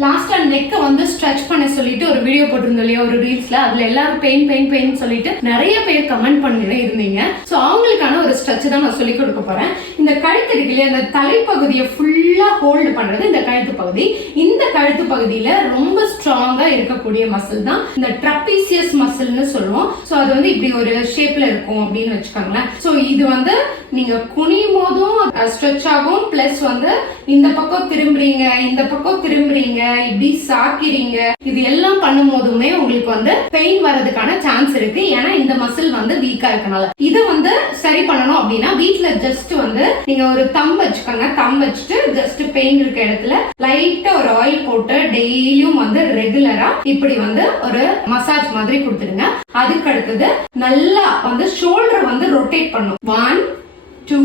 லாஸ்டா நெக்கை வந்து ஸ்ட்ரெச் பண்ண சொல்லிட்டு ஒரு வீடியோ போட்டிருந்தோம் இல்லையா ஒரு ரீல்ஸ்ல அதுல எல்லாரும் பெயின் பெயின் பெயின் சொல்லிட்டு நிறைய பேர் கமெண்ட் பண்ணி இருந்தீங்க. சோ அவங்களுக்கான ஒரு ஸ்ட்ரெச் தான் நான் சொல்லி கொடுக்க போறேன். இந்த கழுத்து இருக்கு இல்லையா அந்த தலைப்பகுதியை ஃபுல்லா ஹோல்டு பண்றது இந்த கழுத்து பகுதி. இந்த கழுத்து பகுதியில ரொம்ப ஸ்ட்ராங்கா இருக்கக்கூடிய மசில் தான் இந்த ட்ரப்பீசியஸ் மசில்னு சொல்லுவோம். ஸோ அது வந்து இப்படி ஒரு ஷேப்ல இருக்கும் அப்படின்னு வச்சுக்கோங்களேன். ஸோ இது வந்து நீங்க குனியும் போதும் ஸ்ட்ரெச் ஆகும். பிளஸ் வந்து இந்த பக்கம் திரும்புறீங்க இந்த பக்கம் திரும்புறீங்க இப்படி சாக்கிறீங்க இது எல்லாம் பண்ணும் போதுமே உங்களுக்கு வந்து பெயின் வர்றதுக்கான சான்ஸ் இருக்கு. ஏன்னா இந்த மசில் வந்து வீக்கா இருக்கனால. இது வந்து சரி பண்ணணும் அப்படின்னா வீட்டுல ஜஸ்ட் வந்து நீங்க ஒரு தம் வச்சுக்கோங்க. தம் வச்சுட்டு ஜஸ்ட் பெயின் இருக்க இடத்துல லைட்டா ஒரு ஆயில் போட்டு டெய்லியும் வந்து ரெகுலரா இப்படி வந்து ஒரு மசாஜ் மாதிரி கொடுத்துடுங்க. அதுக்கு அடுத்தது நல்லா வந்து ஷோல்டர் வந்து ரொட்டேட் பண்ணும் ஒன் டூ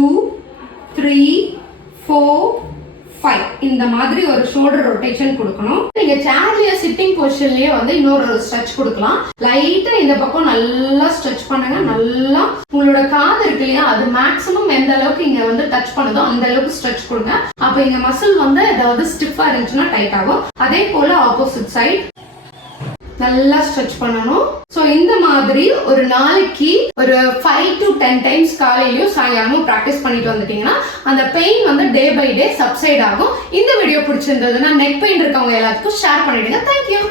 ஃபைவ் இந்த மாதிரி ஒரு ஷோல்டர் ரொட்டேஷன் கொடுக்கணும். நீங்க சேர்லயே சிட்டிங் பொசிஷன்லயே வந்து இன்னொரு ஸ்ட்ரெச் கொடுக்கலாம். லைட்டா இந்த பக்கம் நல்லா ஸ்ட்ரெச் பண்ணுங்க. நல்லா உங்களோட காது இருக்கு இல்லையா? அது மேக்ஸிமம் எந்த அளவுக்கு இங்க வந்து டச் பண்ணுதோ அந்த அளவுக்கு ஸ்ட்ரெச் கொடுங்க. அப்ப இங்க மசில் வந்து ஏதாவது ஸ்டிஃபா இருந்துச்சுன்னா டைட் ஆகும். அதே போல ஆப்போசிட் சைட் நல்லா ஸ்ட்ரெச் பண்ணணும். ஸோ இந்த மாதிரி ஒரு நாளைக்கு ஒரு ஃபைவ் டு டென் டைம்ஸ் காலையிலையும் சாயங்காலமும் ப்ராக்டிஸ் பண்ணிட்டு வந்துட்டீங்கன்னா அந்த பெயின் வந்து டே பை டே சப்சைட் ஆகும். இந்த வீடியோ பிடிச்சிருந்ததுன்னா நெக் பெயின் இருக்கவங்க எல்லாத்துக்கும் ஷேர் பண்ணிடுங்க. தேங்க்யூ